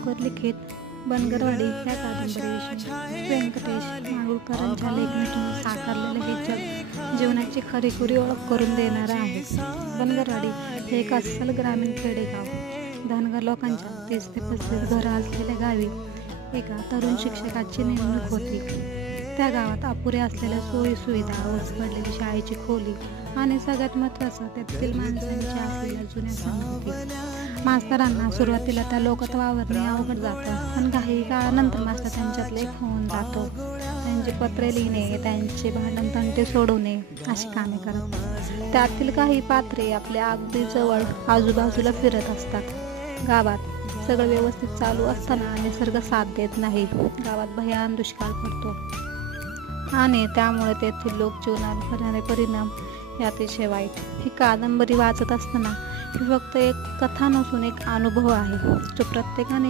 देवकर लिखित बनगरवाडी या कादंबरीविषयी व्यंकटेश माडगूळकरांच्या लेखनातून साकारलेले हे जग जीवनाची खरीखुरी ओळख करून देणारं आहे. बनगरवाडी हे एक अस्सल ग्रामीण खेडेगाव. धनगर लोकांच्या 30 ते 35 घरं असलेल्या गावी एका तरुण शिक्षकाची नेमणूक होती. त्या गावात अपुऱ्या असलेल्या सोयी सुविधा, ओस पडलेली शाळेची खोली आणि सगळ्यात महत्त्वाचं तेथील माणसांच्या असलेल्या जुन्या समजुती. मास्तरांना सुरुवातीला त्या लोकात वावरणे अवघड जातं, पण काही काळानंतर मास्तर त्यांच्यात एक होऊन जातो. त्यांची पत्रे लिहिणे, त्यांचे भांडण तंटे सोडवणे अशी कामे करतात. त्यातील काही पात्रे आपल्या अगदी जवळ आजूबाजूला फिरत असतात. गावात सगळं व्यवस्थित चालू असताना निसर्ग साथ देत नाही. गावात भयान दुष्काळ पडतो आणि त्यामुळे तेथील लोकजीवनावर होणारे परिणाम हे अतिशय वाईट. ही कादंबरी वाचत असताना ही फक्त एक कथा नसून एक अनुभव आहे, जो प्रत्येकाने